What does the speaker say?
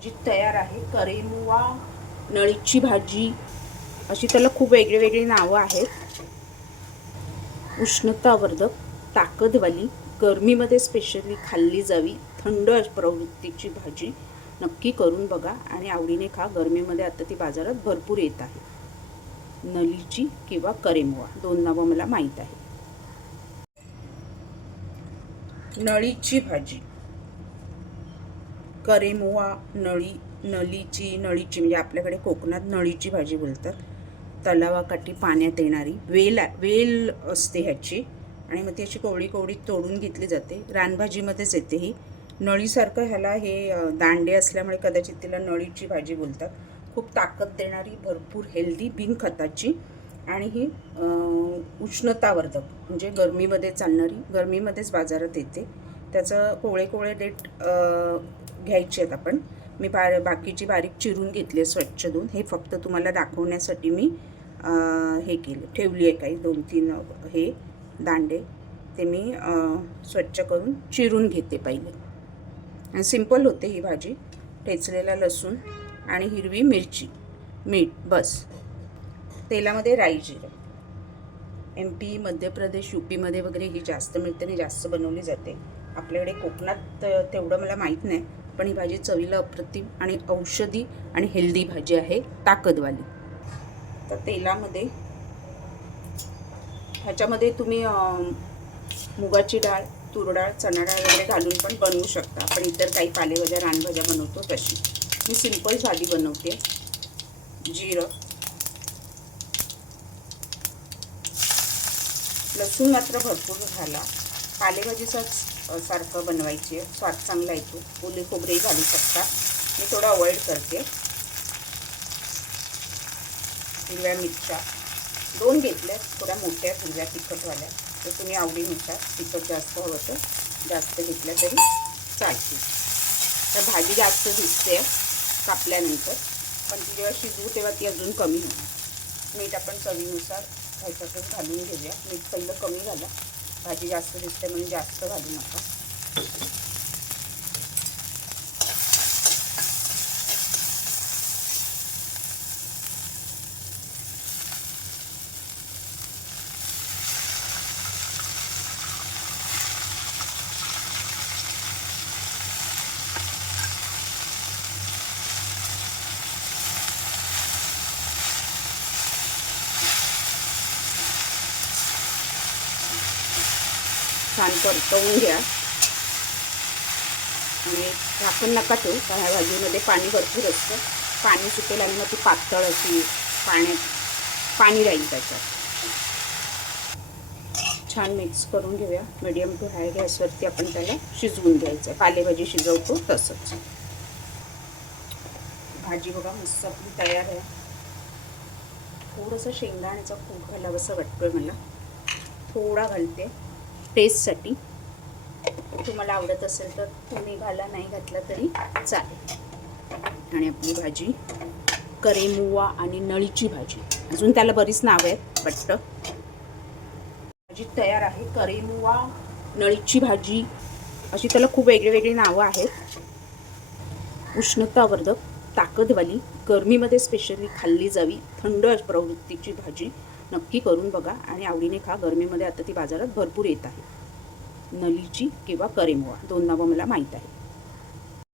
भाजी तयार आहे. करेमुवा, नळीची भाजी, अशी त्याला खूप वेगळी नावं आहेत. उष्णतावर्धक, ताकदवाली, गरमीमध्ये स्पेशली खाल्ली जावी थंड प्रवृत्तीची भाजी नक्की करून बघा आणि आवडीने खा. गरमीमध्ये आता ती बाजारात भरपूर येत आहे. नळीची किंवा करेमुवा दोन नावं मला माहीत आहे. नळीची भाजी, करेमुवा, नळीची म्हणजे आपल्याकडे कोकणात नळीची भाजी बोलतात. तलावाकाठी पाण्यात येणारी वेल असते ह्याची आणि मग ती अशी कोवळी तोडून घेतली जाते. रानभाजीमध्येच येते ही. नळीसारखं ह्याला हे दांडे असल्यामुळे कदाचित तिला नळीची भाजी बोलतात. खूप ताकद देणारी, भरपूर हेल्दी, बिनखताची आणि ही उष्णतावर्धक म्हणजे गरमीमध्ये चालणारी, गरमीमध्येच बाजारात येते. त्याचं कोवळे देठ घ्यायचे आहेत आपण. मी बाकीची बारीक चिरून घेतली आहे स्वच्छ धुवून. हे फक्त तुम्हाला दाखवण्यासाठी मी हे केले, ठेवली आहे. काही 2-3 हे दांडे ते मी स्वच्छ करून चिरून घेते पहिले. आणि सिंपल होते ही भाजी. ठेचलेला लसूण आणि हिरवी मिरची, मीठ, बस. तेलामध्ये राई जिरं. MP, मध्य प्रदेश, UPमध्ये वगैरे ही जास्त मिळते आणि जास्त बनवली जाते. आपल्याकडे कोकणात तेवढं मला माहीत नाही, पण ही भाजी चवीला अप्रतिम आणि औषधी आणि हेल्दी भाजी आहे, ताकदवाली. तर तेलामध्ये ह्याच्यामध्ये तुम्ही मुगाची डाळ, तूर डाळ, चणा डाळ वगैरे घालून पण बनवू शकता. आपण इतर काही पालेभाज्या, रानभाज्या बनवतो तशी. मी सिंपल साधी बनवते. जिरं, लसूण मात्र भरपूर घाला. पालेभाजीचाच सारखं बनवायची आहे, स्वाद चांगला येतो. ओले खोबरेही घालू शकता, मी थोडं अवॉइड करते. हिरव्या मिरच्या 2 घेतल्या, थोड्या मोठ्या हिरव्या तिखटवाल्या. तर तुम्ही आवडीनुसार तिखट जास्त हवं तर जास्त घेतल्या तरी चालते. तर भाजी जास्त दिसते कापल्यानंतर, पण ती जेव्हा शिजवू तेव्हा ती अजून कमी होणार. मीठ आपण चवीनुसार ह्याच्यातच घालून घेऊया. मीठ पहिलं कमी घाला, भाजी जास्त दिसते म्हणून जास्त घालू नका. छान परतवून घ्या आणि झाकण नका ठेवू, कारण ह्या भाजीमध्ये पाणी भरपूर असतं. पाणी सुटेल आणि मग ती पातळ अशी पाणी राहील त्याच्यात. छान मिक्स करून घेऊया. मीडियम टू हाय गॅसवरती आपण त्याला शिजवून घ्यायचं. पालेभाजी शिजवतो तसंच. भाजी बघा मस्त आपली तयार आहे. थोडंसं शेंगदाण्याचा कूट घालावंसं वाटतोय मला, थोडा घालते टेस्टसाठी. तुम्हाला आवडत असेल तर तुम्ही घाला, नाही घातला तरी चालेल. आणि आपली भाजी करेमुवा आणि नळीची भाजी, अजून त्याला बरीच नावं आहेत वाटतं. भाजी तयार आहे. करेमुवा, नळीची भाजी, अशी त्याला खूप वेगळी नावं आहेत. उष्णतावर्धक, ताकदवाली, गरमीमध्ये स्पेशली खाल्ली जावी थंड प्रवृत्तीची भाजी नक्की करून बघा आणि आवडीने खा. गरमीमध्ये आता ती बाजारात भरपूर येत आहे. नळीची किंवा करेमुवा दोन नावं मला माहीत आहे.